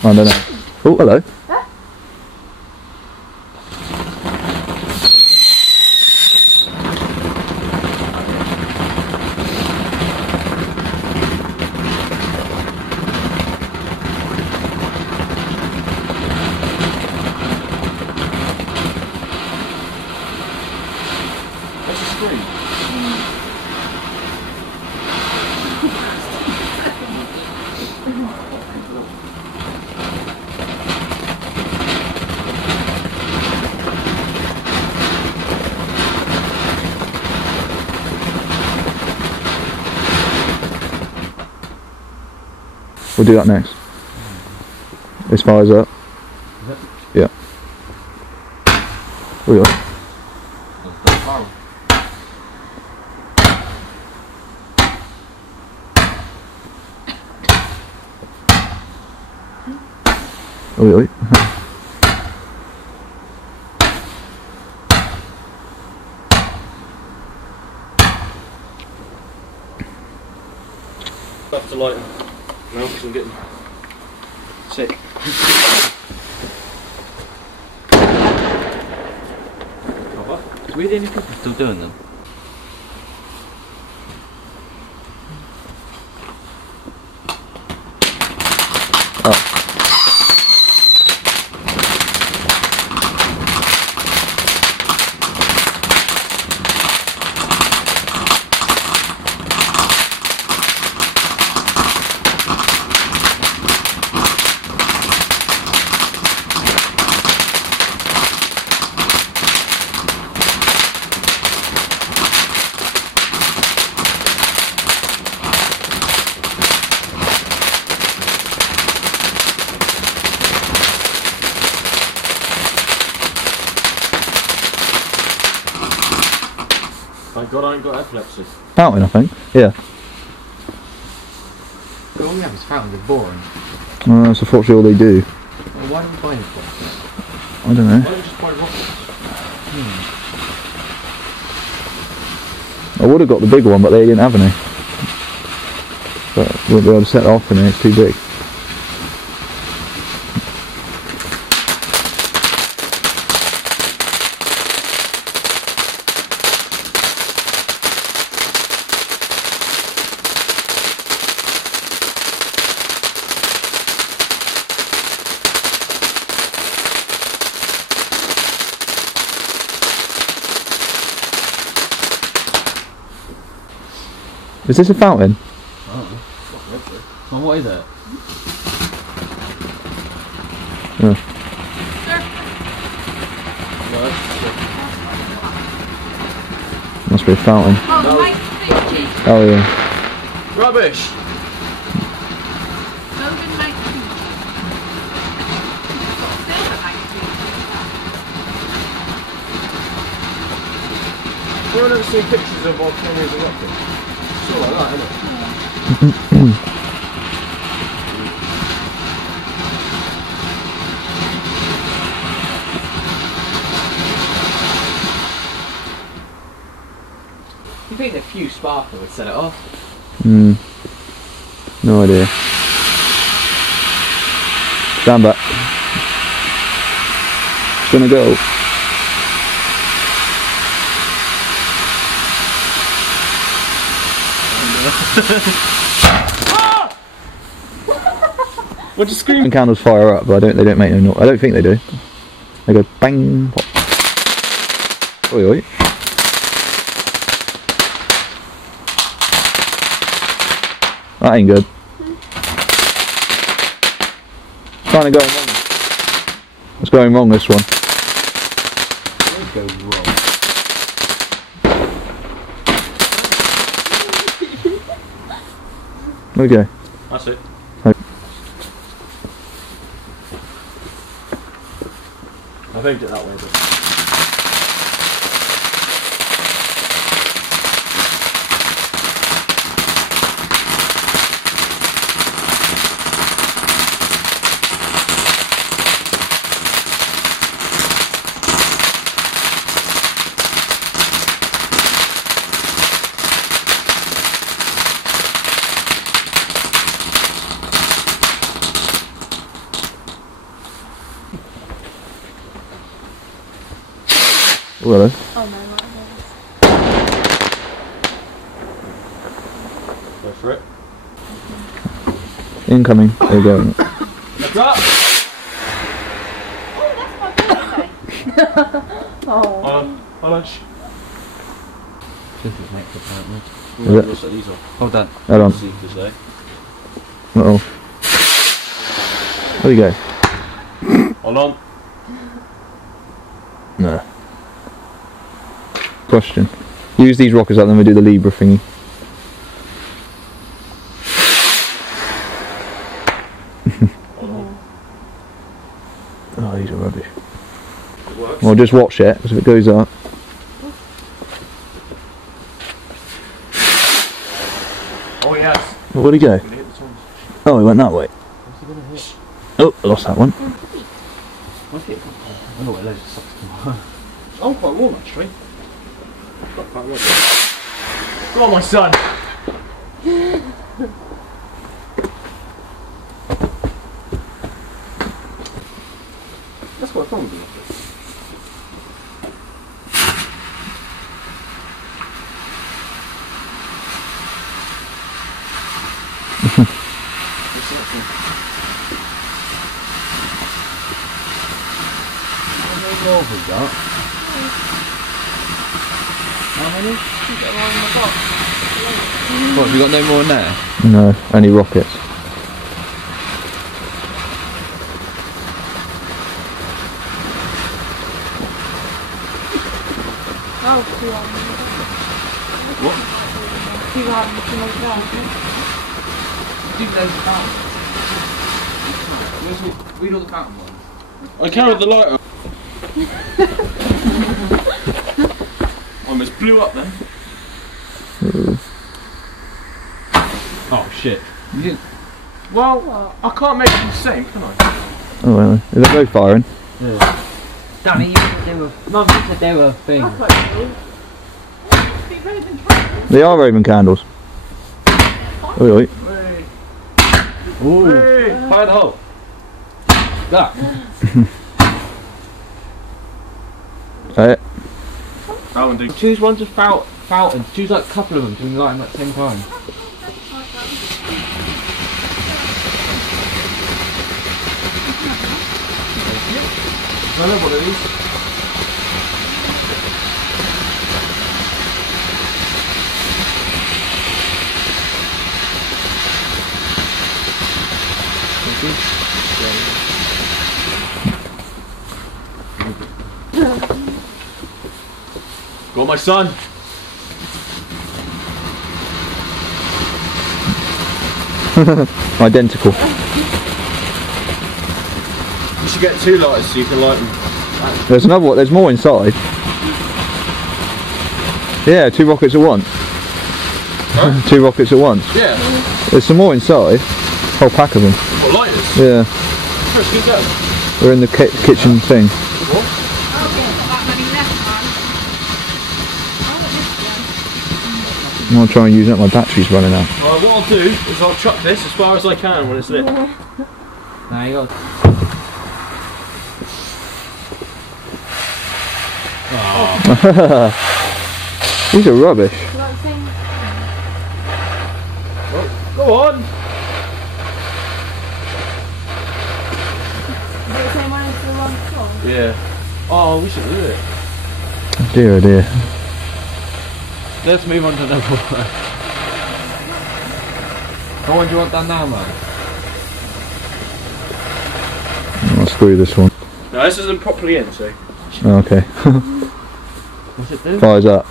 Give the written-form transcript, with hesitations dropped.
I don't know. Oh, hello. What's the screen? We'll do that next. This fires up. Yeah. Oh, yeah. Oi, oi. I have to light them now because I'm getting sick. It's weird any people still doing them. Thank God I ain't got epilepsy. Fountain, I think. Yeah. But all we have is fountains, they're boring. That's unfortunately all they do. Well, why don't we buy them for? I don't know. Why don't you just buy rockets? I would have got the bigger one, but they didn't have any. But we won't be able to set it off in it, it's too big. Is this a fountain? Oh. Well, what is it? Yeah. Must be a fountain. Oh, Mike's speeches. Oh yeah. Rubbish! Logan Mike's speeches. Silver Mike's speeches. I've never seen pictures of volcanoes erupting. It's all like that, isn't it? You think a few sparkle would set it off? No idea. Stand back. It's gonna go. What'd you scream? Candles fire up, but they don't make no noise. I don't think they do. They go bang, pop. Oi, oi. That ain't good. Kind of going wrong. It's going wrong, this one. It go wrong. Okay. That's it. I've aimed it that way, but... hello. Oh no, right. Go for it. Incoming. There you go. Look up! Oh, that's my birthday. Oh. Hold on. This is next apparently. Is it? We'll set these off. Hold on. Hold on. See this day. Uh-oh. There you go. Hold on. No. Question. Use these rockets up, then we do the Libra thingy. Oh, these are rubbish. It works. Well, just watch it, because if it goes up... Oh yes. Well, where'd he go? Gonna hit the tons. Oh, he went that way. What's he gonna hit? Oh, I lost that one. What's it? Oh, it loads of socks tomorrow. I'm quite warm actually. Got quite warm. Come on, my son. That's quite fun with you. How many more have we got? How many? What, have you got no more in there? No, only rockets. Oh, too hard. What? Too hard to make that. Do those fountains. Read all the fountain ones. I carried the lighter. Almost blew up then. Oh shit. You didn't. Well, I can't make them the same, can I? Oh, well. Is they both firing? Yeah. Danny, you said they were. Mum, you said they were things. That's quite cool. Be better than candles. They are Raven candles. Oi, oi. Ooh. Fire the hole. That. It. That one do. Choose one to fountain. Choose like a couple of them to light them at the same time. I know one of these. Go, my son. Identical. You should get 2 lighters so you can light them. There's another one. There's more inside. Yeah, 2 rockets at once. Huh? 2 rockets at once. Yeah. There's some more inside. Whole pack of them. What, lighters? Yeah. Chris, who's that? They're in the kitchen thing. What? Oh, yeah, not that many left, man. Oh, I'm gonna try and use up. My battery's running out. Well, what I'll do is I'll chuck this as far as I can when it's lit. Now you got. These are rubbish. this one. Like saying, Go on. is it the same one as the one before? Yeah. Oh, we should do it. Dear oh dear. Let's move on to another one. What one do you want done now, man? I'll screw this one. No, this isn't properly in, so. Okay. What's it do? Fires up.